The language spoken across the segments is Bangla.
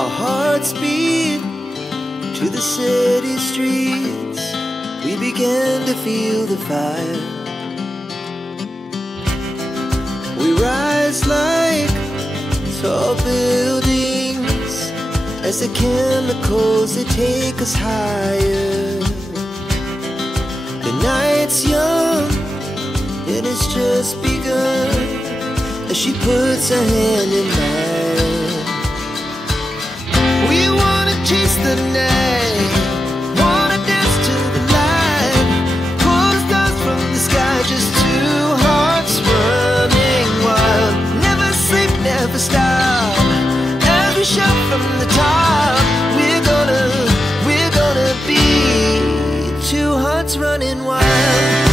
Our hearts beat to the city streets. We began to feel the fire. We rise like tall buildings as the chemicals, they take us higher. The night's young and it's just begun as she puts her hand in mine. We wanna chase the night, wanna dance to the light, pull the stars from the sky, just two hearts running wild. Never sleep, never stop, as we shout from the top. We're gonna be two hearts running wild.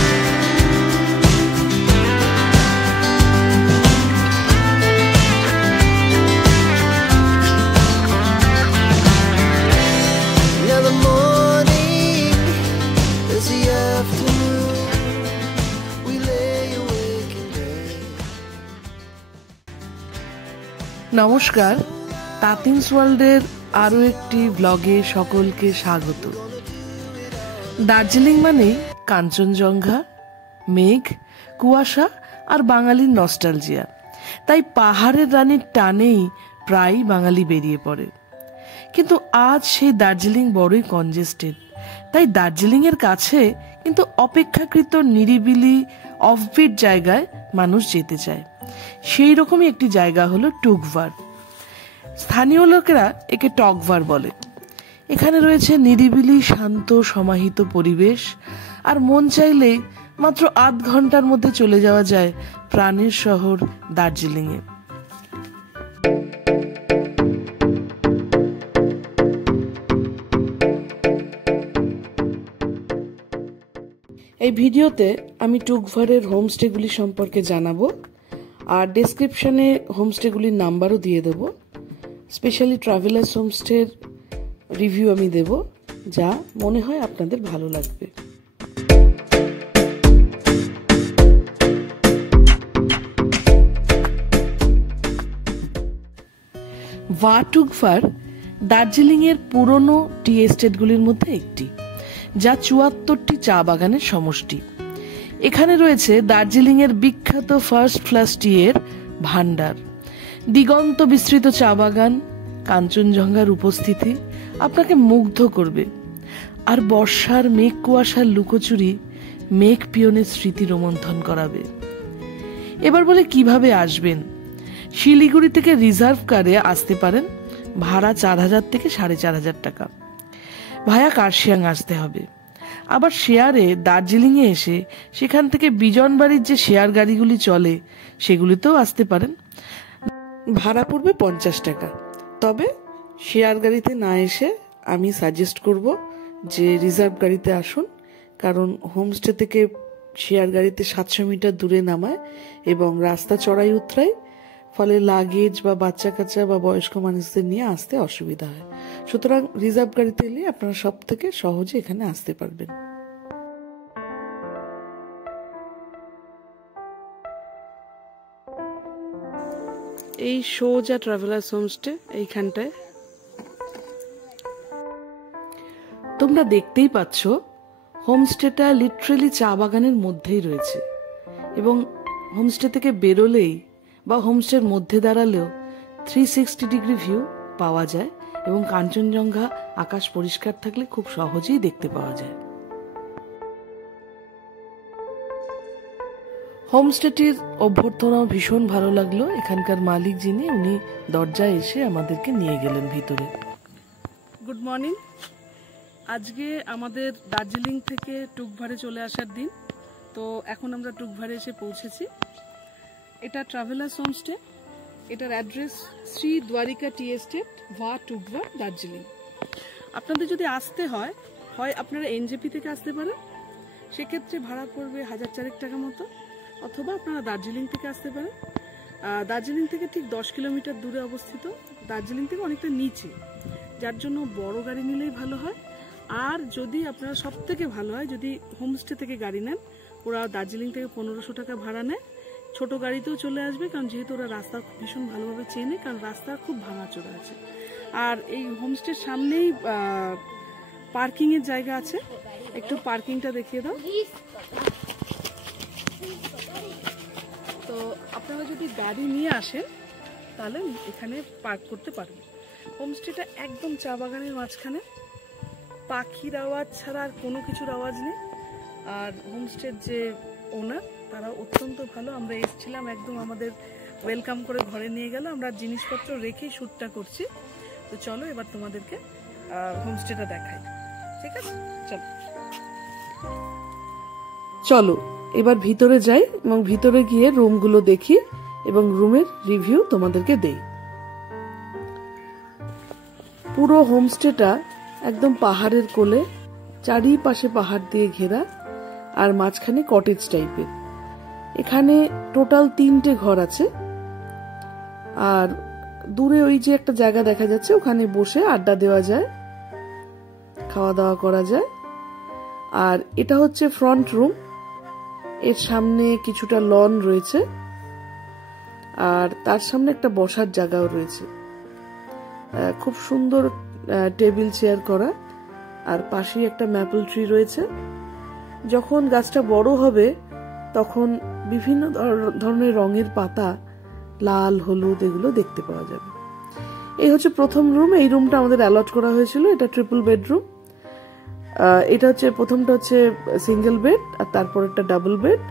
Now the morning is the afternoon. We lay awake in bed. নমস্কার, তাতিনস ওয়ার্ল্ডের আরও একটি ব্লগে সকলকে স্বাগত। দার্জিলিং মানেই কাঞ্চনজঙ্ঘা, মেঘ, কুয়াশা আর বাঙালির নস্টালজিয়া। তাই পাহাড়ের রানীর টানেই প্রায় বাঙালি বেরিয়ে পড়ে। কিন্তু আজ সেই দার্জিলিং বড়ই কনজেস্টেড। তাই দার্জিলিংয়ের কাছে কিন্তু অপেক্ষাকৃত নিরিবিলি অফবিট জায়গায় মানুষ যেতে চায়। সেই রকমই একটি জায়গা হলো টুকভার। স্থানীয় লোকেরা একে টকভার বলে। এখানে রয়েছে নিরিবিলি শান্ত সমাহিত পরিবেশ, আর মন চাইলে মাত্র আধ ঘন্টার মধ্যে চলে যাওয়া যায় প্রাণের শহর দার্জিলিংয়ে। এই ভিডিওতে আমি টুকভারের হোমস্টেগুলি সম্পর্কে জানাবো, আর ডেসক্রিপশনে হোমস্টেগুলির নাম্বারও দিয়ে দেবো। স্পেশালি ট্রাভেলার্স হোমস্টের রিভিউ আমি দেব, যা মনে হয় আপনাদের ভালো লাগবে। ভা টুকভার দার্জিলিংয়ের পুরনো টি এস্টেটগুলির মধ্যে একটি, যা ৭৪টি চা বাগানের সমষ্টি। এখানে রয়েছে দার্জিলিংয়ের বিখ্যাত ফার্স্ট ক্লাস টি এর ভান্ডার, দিগন্ত বিস্তৃত চা বাগান, কাঞ্চনজঙ্ঘার উপস্থিতি আপনাকে মুগ্ধ করবে, আর বর্ষার মেঘ কুয়াশার লুকোচুরি মেঘ পিয়নের স্মৃতি রোমন্থন করাবে। এবার বলে কিভাবে আসবেন। শিলিগুড়ি থেকে রিজার্ভ কারে আসতে পারেন, ভাড়া ৪,০০০ থেকে ৪,৫০০ টাকা। ভায়া কার্শিয়াং আসতে হবে। আবার শেয়ারে দার্জিলিংয়ে এসে সেখান থেকে বিজনবাড়ির যে শেয়ার গাড়িগুলি চলে সেগুলিতেও আসতে পারেন। ভাড়া পড়বে ৫০ টাকা। তবে শেয়ার গাড়িতে না এসে আমি সাজেস্ট করব যে রিজার্ভ গাড়িতে আসুন, কারণ হোমস্টে থেকে শেয়ার গাড়িতে ৭০০ মিটার দূরে নামায় এবং রাস্তা চড়াই উতরাই, ফলে লাগেজ বা বাচ্চা কাচ্চা বা বয়স্ক মানুষদের নিয়ে আসতে অসুবিধা হয়। সুতরাং রিজার্ভ গাড়িতে এলে আপনারা সব থেকে সহজে এখানে আসতে পারবেন। এই সোজা ট্রাভেলার্স হোমস্টে এইখানটায় তোমরা দেখতেই পাচ্ছ, হোমস্টেটা লিটারেলি চা বাগানের মধ্যেই রয়েছে, এবং হোমস্টে থেকে বেরোলেই বা হোমস্টের মধ্যে দাঁড়ালেও 360 ডিগ্রি ভিউ পাওয়া যায়, এবং কাঞ্চনজঙ্ঘা আকাশ পরিষ্কার থাকলে খুব সহজেই দেখতে পাওয়া যায়। হোমস্টেটির অভ্যর্থনাও ভীষণ ভালো লাগলো। এখানকার মালিক যিনি, উনি দরজায় এসে আমাদেরকে নিয়ে গেলেন ভিতরে। Good morning. আজকে আমাদের দার্জিলিং থেকে টুকভারে চলে আসার দিন। তো এখন আমরা টুকভারে এসে পৌঁছেছি। এটা ট্রাভেলার্স হোমস্টে। এটার address Shri Dwarika tea estate, ভা টুকভার, দার্জিলিং। আপনাদের যদি আসতে হয় আপনারা এনজেপি থেকে আসতে পারেন, সেক্ষেত্রে ভাড়া পড়বে ১,০০০ টাকা মতো, অথবা আপনারা দার্জিলিং থেকে আসতে পারেন। দার্জিলিং থেকে ঠিক 10 কিলোমিটার দূরে অবস্থিত, দার্জিলিং থেকে অনেকটা নিচে, যার জন্য বড় গাড়ি নিলেই ভালো হয়। আর যদি আপনারা, সব থেকে ভালো হয় যদি হোমস্টে থেকে গাড়ি নেন, ওরা দার্জিলিং থেকে ১৫০০ টাকা ভাড়া নেয়, ছোট গাড়িতেও চলে আসবে, কারণ যেহেতু ওরা রাস্তা ভীষণ ভালোভাবে চেনে, কারণ রাস্তা খুব ভাঙাচোরা আছে। আর এই হোমস্টের সামনেই পার্কিং এর জায়গা আছে, একটু পার্কিংটা দেখিয়ে দাও। তো আপনারা যদি গাড়ি নিয়ে আসেন তাহলে এখানে পার্ক করতে পারবেন। হোমস্টেটা একদম চা বাগানের মাঝখানে, পাখির আওয়াজ ছাড়া আর কোনো কিছুর আওয়াজ নেই। আর হোমস্টের যে ওনার তারা অত্যন্ত ভালো। আমরা এসেছিলাম, একদম আমাদের ওয়েলকাম করে ঘরে নিয়ে গেল। আমরা জিনিসপত্র রেখেই শ্যুটটা করছি। তো চলো এবার তোমাদেরকে হোমস্টেটা দেখাই, ঠিক আছে? চলো এবার ভিতরে যাই এবং ভিতরে গিয়ে রুমগুলো দেখি এবং রুমের রিভিউ তোমাদেরকে দেই। পুরো হোমস্টেটা একদম পাহাড়ের কোলে, চারিপাশে পাহাড় দিয়ে ঘেরা, আর মাঝখানে কটেজ টাইপের। এখানে টোটাল 3টে ঘর আছে। আর দূরে ওই যে একটা জায়গা দেখা যাচ্ছে, ওখানে বসে আড্ডা দেওয়া যায়, খাওয়া দাওয়া করা যায়। আর এটা হচ্ছে ফ্রন্ট রুম, এর সামনে কিছুটা লন রয়েছে, আর তার সামনে একটা বসার জায়গাও রয়েছে, খুব সুন্দর টেবিল চেয়ার করা। আর পাশেই একটা ম্যাপল ট্রি রয়েছে। যখন গাছটা বড় হবে তখন বিভিন্ন ধরনের রঙের পাতা, লাল, হলুদ, এগুলো দেখতে পাওয়া যাবে। এই হচ্ছে প্রথম রুম। এই রুমটা আমাদের অ্যালট করা হয়েছিল। এটা ট্রিপল বেডরুম। এটা হচ্ছে প্রথমটা হচ্ছে সিঙ্গেল বেড, আর তারপর একটা ডাবল বেড।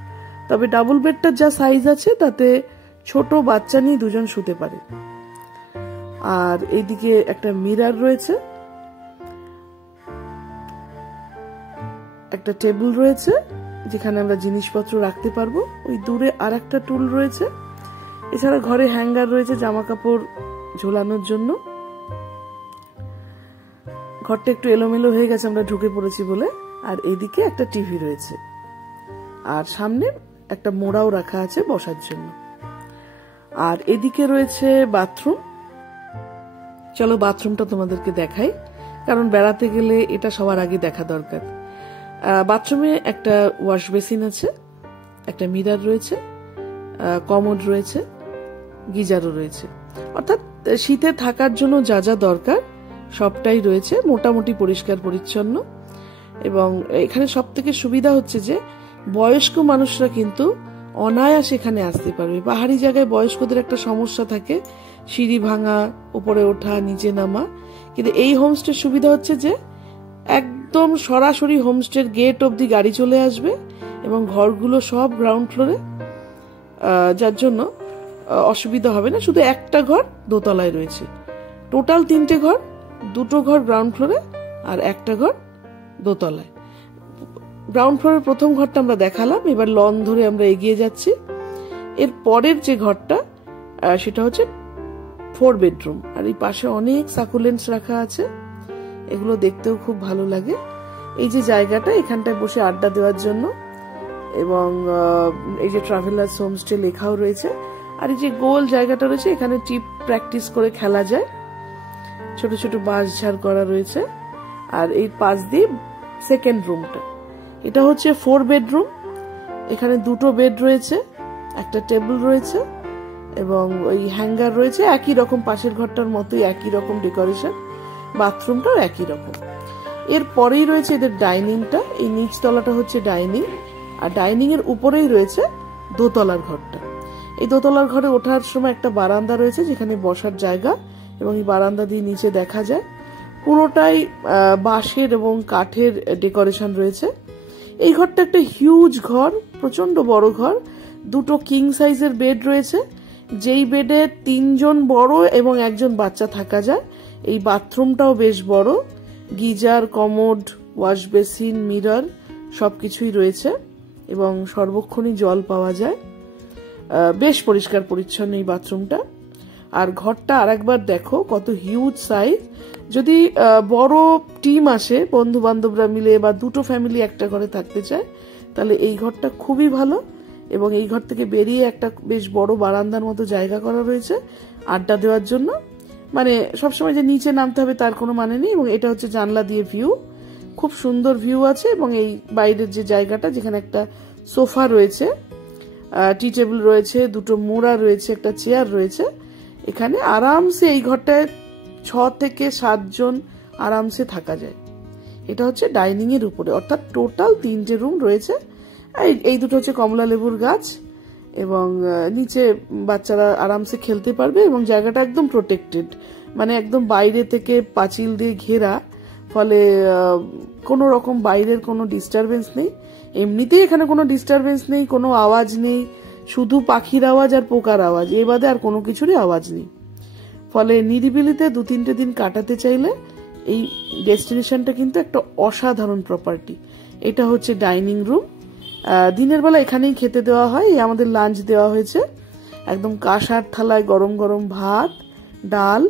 তবে ডাবল বেডটার যা সাইজ আছে তাতে ছোট বাচ্চা নিয়ে 2জন শুতে পারে। আর এইদিকে একটা মিরর রয়েছে, একটা টেবিল রয়েছে যেখানে আমরা জিনিসপত্র রাখতে পারবো। ওই দূরে আর একটা টুল রয়েছে। এছাড়া ঘরে হ্যাঙ্গার রয়েছে জামা কাপড় ঝোলানোর জন্য। ঘরটা একটু এলোমেলো হয়ে গেছে, আমরা ঢুকে পড়েছি বলে। আর এদিকে একটা টিভি রয়েছে, আর সামনে একটা মোড়াও রাখা আছে বসার জন্য। আর এদিকে রয়েছে বাথরুম। চলো বাথরুমটা তোমাদেরকে দেখাই, কারণ বেড়াতে গেলে এটা সবার আগে দেখা দরকার। বাথরুমে একটা ওয়াশ বেসিন আছে, একটা মিরর রয়েছে, কমোড রয়েছে, গিজারও রয়েছে। অর্থাৎ শীতে থাকার জন্য যা যা দরকার সবটাই রয়েছে, মোটামুটি পরিষ্কার পরিচ্ছন্ন। এবং এখানে সব থেকে সুবিধা হচ্ছে যে বয়স্ক মানুষরা কিন্তু অনায়াসে এখানে আসতে পারবে। পাহাড়ি জায়গায় বয়স্কদের একটা সমস্যা থাকে, সিঁড়ি ভাঙা, উপরে ওঠা, নিচে নামা। কিন্তু এই হোমস্টের সুবিধা হচ্ছে যে একদম সরাসরি হোমস্টের গেট অবধি গাড়ি চলে আসবে এবং ঘরগুলো সব গ্রাউন্ড ফ্লোরে, যার জন্য অসুবিধা হবে না। শুধু একটা ঘর দোতলায় রয়েছে। টোটাল 3টে ঘর, 2টো ঘর গ্রাউন্ড ফ্লোরে আর একটা ঘর দোতলায়। গ্রাউন্ড ফ্লোরের প্রথম ঘরটা আমরা দেখালাম। এবার লন ধরে আমরা এগিয়ে যাচ্ছি। এর পরের যে ঘরটা সেটা হচ্ছে 4 বেডরুম। আর এই পাশে অনেক সাকুলেন্টস রাখা আছে, এগুলো দেখতেও খুব ভালো লাগে। এই যে জায়গাটা, এখানটায় বসে আড্ডা দেওয়ার জন্য। এবং এই যে ট্রাভেলার্স হোমস্টে লেখাও রয়েছে। আর এই যে গোল জায়গাটা রয়েছে, এখানে টিপ প্র্যাকটিস করে খেলা যায়। ছোট ছোট বাঁশ ঝাড় করা রয়েছে। আর এই পাশ দিয়ে সেকেন্ড রুমটা, এটা হচ্ছে 4 বেডরুম। এখানে 2টো বেড রয়েছে, একটা টেবিল রয়েছে এবং ওই হ্যাঙ্গার রয়েছে। একই রকম, পাশের ঘরটার মতোই একই রকম ডেকোরেশন। বাথরুমটাও একই রকম। এর পরেই রয়েছে এদের ডাইনিংটা। এই নিচ তলাটা হচ্ছে ডাইনিং, আর ডাইনিং এর উপরেই রয়েছে দোতলার ঘরটা। এই দোতলার ঘরে ওঠার সময় একটা বারান্দা রয়েছে যেখানে বসার জায়গা, এবং এই বারান্দা দিয়ে নিচে দেখা যায়। পুরোটাই বাঁশের এবং কাঠের ডেকোরেশন রয়েছে। এই ঘরটা একটা হিউজ ঘর, প্রচন্ড বড় ঘর। 2টো কিং সাইজের বেড রয়েছে, যেই বেডে 3জন বড় এবং 1জন বাচ্চা থাকা যায়। এই বাথরুমটাও বেশ বড়, geyser, commode, wash basin, mirror সবকিছুই রয়েছে এবং সর্বক্ষণই জল পাওয়া যায়। বেশ পরিষ্কার পরিচ্ছন্ন এই বাথরুমটা। আর ঘরটা আরেকবার দেখো কত হিউজ সাইজ। যদি বড় টিম আসে, বন্ধু বান্ধবরা মিলে, বা 2টো ফ্যামিলি একটা ঘরে থাকতে চায়, তাহলে এই ঘরটা খুবই ভালো। এবং এই ঘর থেকে বেরিয়ে একটা বেশ বড় বারান্দার মতো জায়গা করা রয়েছে আড্ডা দেওয়ার জন্য। মানে সবসময় যে নিচে নামতে হবে তার কোনো মানে নেই। এবং এটা হচ্ছে জানলা দিয়ে ভিউ, খুব সুন্দর ভিউ আছে। এবং এই বাইরের যে জায়গাটা, যেখানে একটা সোফা রয়েছে, টি টেবিল রয়েছে, দুটো মোড়া রয়েছে, একটা চেয়ার রয়েছে। এখানে আরামসে এই ঘরটায় 6 থেকে 7 জন আরামসে থাকা যায়। এটা হচ্ছে ডাইনিং এর উপরে, অর্থাৎ টোটাল 3টে রুম রয়েছে। এই দুটো হচ্ছে কমলা লেবুর গাছ, এবং নিচে বাচ্চারা আরামসে খেলতে পারবে, এবং জায়গাটা একদম প্রোটেক্টেড, মানে একদম বাইরে থেকে পাঁচিল দিয়ে ঘেরা, ফলে কোনো রকম বাইরের কোনো ডিস্টারবেন্স নেই। এমনিতেই এখানে কোনো ডিস্টারবেন্স নেই, কোনো আওয়াজ নেই, শুধু পাখির আওয়াজ আর পোকার আওয়াজ, এ বাদে আর কোনো কিছুরই আওয়াজ নেই। ফলে নিরিবিলিতে 2-3টে দিন কাটাতে চাইলে এই ডেস্টিনেশনটা কিন্তু একটা অসাধারণ প্রপার্টি। এটা হচ্ছে ডাইনিং রুম। দিনের বেলা এখানেই খেতে দেওয়া হয়। আমাদের লাঞ্চ দেওয়া হয়েছে একদম কাঁসার থালায়, গরম গরম ভাত, ডাল,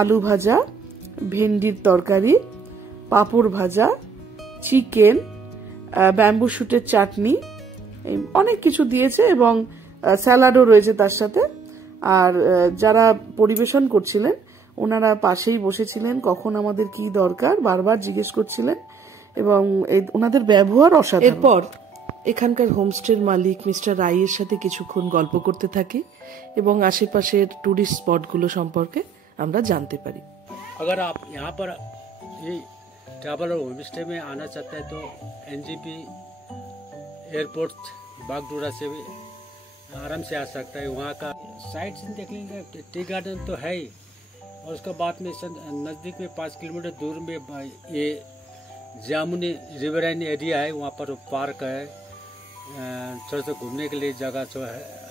আলু ভাজা, ভেন্ডির তরকারি, পাঁপড় ভাজা, চিকেন, ব্যাম্বু শুটের চাটনি, অনেক কিছু দিয়েছে, এবং স্যালাডও রয়েছে তার সাথে। আর যারা পরিবেশন করছিলেন ওনারা পাশেই বসেছিলেন, কখন আমাদের কি দরকার বারবার জিজ্ঞেস করছিলেন, এবং ওনাদের ব্যবহার অসাধারণ। এরপর এখানকার হোমস্টের মালিক মিস্টার রায়ের সাথে কিছুক্ষণ গল্প করতে থাকি, এবং আশেপাশের টুরিস্ট স্পটগুলো সম্পর্কে আমরা জানতে পারি। अगर आप यहाँ पर ये ट्रैवल और होम स्टे में आना चाहते हैं तो एनजेपी एयरपोर्ट बागडोरा से भी आराम से आ सकता है। वहाँ का साइट सीन देख लेंगे, टी गार्डन तो है ही, और उसके बाद में नज़दीक में 5 किलोमीटर दूर में ये जामुनी रिवराइन एरिया है, वहाँ पर पार्क है, थोड़ा सा घूमने के लिए जगह तो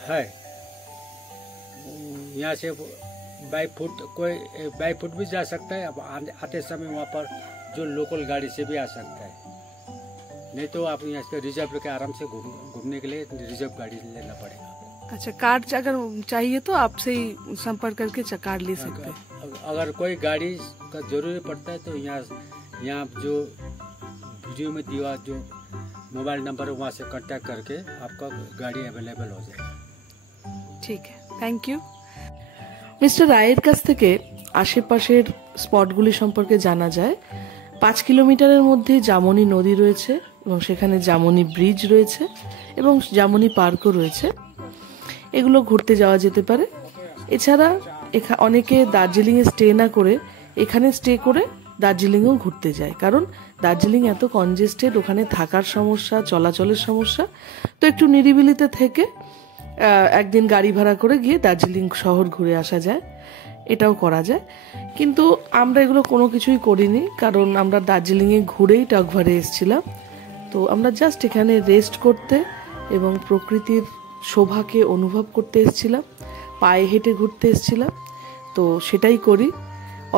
है। यहाँ से बाई फुट भी जा सकता है। अब आते समय वहाँ पर जो लोकल गाड़ी से भी आ सकता है, नहीं तो आप यहाँ से रिजर्व लेके आराम से घूमने के लिए रिजर्व गाड़ी लेना पड़ेगा। अच्छा, कार्ड अगर चाहिए तो आपसे ही संपर्क करके कार्ड ले सकते हैं। अगर कोई गाड़ी का जरूरी पड़ता है तो यहाँ जो वीडियो में दिया जो मोबाइल नंबर है वहाँ से कांटेक्ट करके आपका गाड़ी अवेलेबल हो जाएगा। ठीक है, थैंक यू। মিস্টার রায়ের কাছ থেকে আশেপাশের স্পটগুলি সম্পর্কে জানা যায়। 5 কিলোমিটারের মধ্যে জামনি নদী রয়েছে, এবং সেখানে জামনি ব্রিজ রয়েছে, এবং জামনি পার্কও রয়েছে। এগুলো ঘুরতে যাওয়া যেতে পারে। এছাড়া অনেকে দার্জিলিংয়ে স্টে না করে এখানে স্টে করে দার্জিলিংও ঘুরতে যায়, কারণ দার্জিলিং এত কনজেস্টেড, ওখানে থাকার সমস্যা, চলাচলের সমস্যা। তো একটু নিরিবিলিতে থেকে একদিন গাড়ি ভাড়া করে গিয়ে দার্জিলিং শহর ঘুরে আসা যায়, এটাও করা যায়। কিন্তু আমরা এগুলো কোনো কিছুই করিনি, কারণ আমরা দার্জিলিংয়ে ঘুরেই টকভারে এসেছিলাম। তো আমরা জাস্ট এখানে রেস্ট করতে এবং প্রকৃতির শোভাকে অনুভব করতে এসেছিলাম, পায়ে হেঁটে ঘুরতে এসেছিলাম। তো সেটাই করি।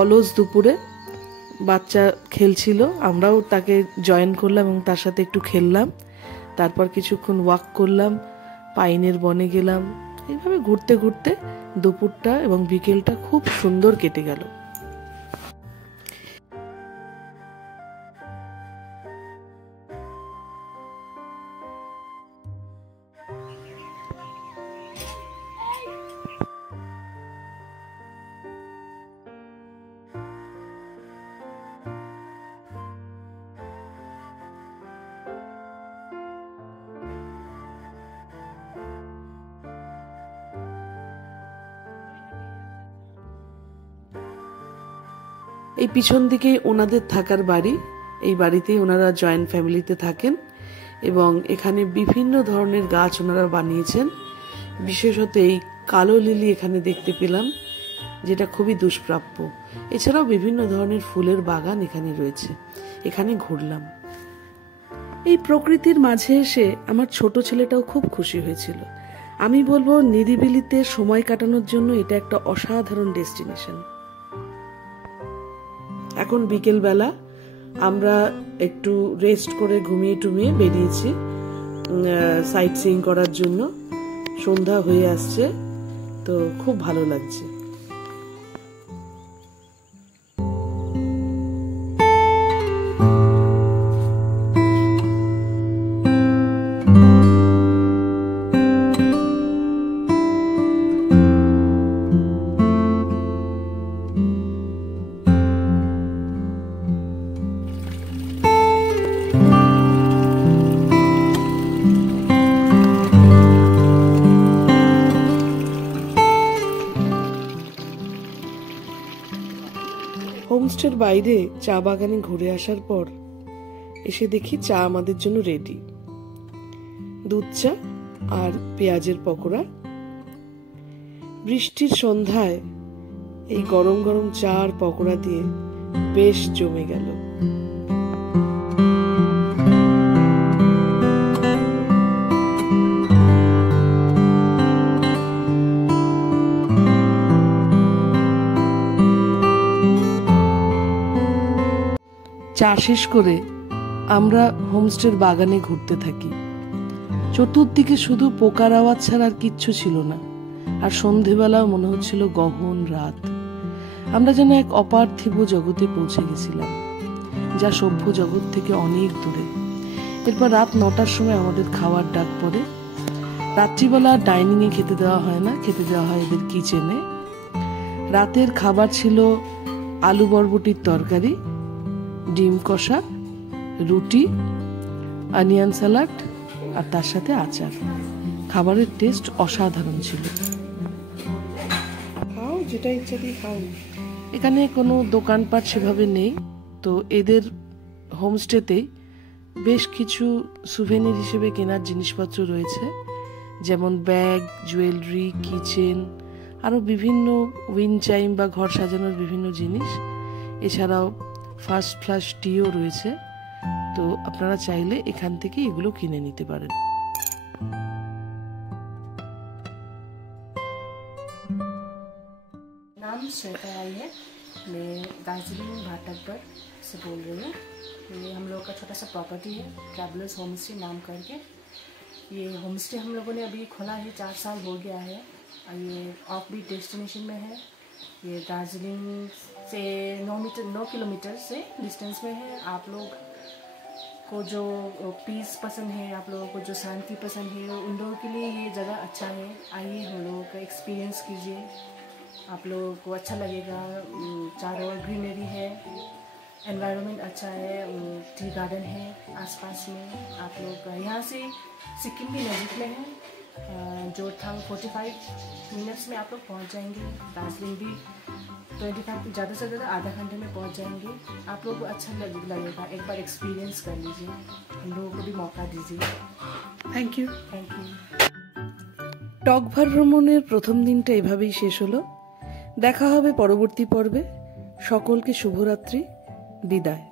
অলস দুপুরে বাচ্চা খেলছিল, আমরাও তাকে জয়েন করলাম এবং তার সাথে একটু খেললাম। তারপর কিছুক্ষণ ওয়াক করলাম, পাইনের বনে গেলাম। এইভাবে ঘুরতে ঘুরতে দুপুরটা এবং বিকেলটা খুব সুন্দর কেটে গেল। এই পিছন দিকে ওনাদের থাকার বাড়ি। এই বাড়িতেই ওনারা জয়েন্ট ফ্যামিলিতে থাকেন, এবং এখানে বিভিন্ন ধরনের গাছ ওনারা বানিয়েছেন। বিশেষত এই কালো লিলি এখানে দেখতে পেলাম, যেটা খুবই দুষ্প্রাপ্য। এছাড়াও বিভিন্ন ধরনের ফুলের বাগান এখানে রয়েছে। এখানে ঘুরলাম। এই প্রকৃতির মাঝে এসে আমার ছোট ছেলেটাও খুব খুশি হয়েছিল। আমি বলবো নিরিবিলিতে সময় কাটানোর জন্য এটা একটা অসাধারণ ডেস্টিনেশন। এখন বিকেল বেলা আমরা একটু রেস্ট করে ঘুমিয়ে টুমিয়ে বেরিয়েছি সাইট সিইং করার জন্য। সন্ধ্যা হয়ে আসছে, তো খুব ভালো লাগছে। হোমস্টের বাইরে চা বাগানে ঘুরে আসার পর এসে দেখি চা আমাদের জন্য রেডি। দুধ চা আর পেঁয়াজের পকোড়া। বৃষ্টির সন্ধ্যায় এই গরম গরম চা আর পকোড়া দিয়ে বেশ জমে গেল। চা শেষ করে আমরা হোমস্টের বাগানে ঘুরতে থাকি। চতুর্দিকে শুধু পোকার আওয়াজ ছাড়া আর কিচ্ছু ছিল না, আর সন্ধেবেলা মনে হচ্ছিল গহন রাত। আমরা যেন এক অপার্থিব জগতে পৌঁছে গেছিলাম, যা সভ্য জগৎ থেকে অনেক দূরে। এরপর রাত 9টার সময় আমাদের খাওয়ার ডাক পড়ে। রাত্রিবেলা ডাইনিং এ খেতে দেওয়া হয় না, খেতে দেওয়া হয় এদের কিচেনে। রাতের খাবার ছিল আলু বরবটির তরকারি, ডিম কষা, রুটি, অনিয়ন স্যালাড আর তার সাথে আচার। খাবারের টেস্ট অসাধারণ ছিল। খাও, যেটা ইচ্ছা দিয়ে খাও। এখানে কোনো দোকানপাট সেভাবে নেই, তো এদের হোমস্টেতেই বেশ কিছু সুভেনির হিসেবে কেনার জিনিসপত্র রয়েছে, যেমন ব্যাগ, জুয়েলারি, কিচেন, আরও বিভিন্ন উইন্ড চাইম বা ঘর সাজানোর বিভিন্ন জিনিস। এছাড়াও ফার্স্ট ফ্লাশ টিও রয়েছে, তো আপনারা চাইলে এখান থেকে এগুলো কিনে নিতে পারেন। नाम श्वेता आई है। मैं दार्जिलिंग भाटकगढ़ से बोल रही हूँ। ये हम लोग का छोटा सा प्रॉपर्टी है, ट्रैवलर्स होम स्टे नाम करके। ये होम स्टे हम लोगों ने अभी खोला है, 4 साल हो गया है। ये ऑफ बीट डेस्टिनेशन में है। ये दार्जिलिंग से 9 किलोमीटर से डिस्टेंस में है। आप लोग को जो पीस पसंद है, आप लोगों को जो शांति पसंद है, उन लोगों के लिए ये जगह अच्छा है। आइए हम लोगों का एक्सपीरियंस कीजिए, आप लोगों को अच्छा लगेगा। चारों ओर ग्रीनरी है, एनवायरनमेंट अच्छा है, टी गार्डन है आसपास में। आप लोग यहाँ से सिक्किम भी नज़दीक में है, जोरथांग 45 मिनट्स में आप लोग पहुँच जाएंगे। दार्जिलिंग भी 25 ज़्यादा से ज़्यादा आधा घंटे में पहुँच जाएंगे। आप लोगों को अच्छा लगेगा। एक बार एक्सपीरियंस कर लीजिए, हम लोगों को भी मौका दीजिए। Thank you. Thank you. টকভার ভ্রমণের প্রথম দিনটা এভাবেই শেষ হলো। দেখা হবে পরবর্তী পর্বে। সকলকে শুভরাত্রি, বিদায়।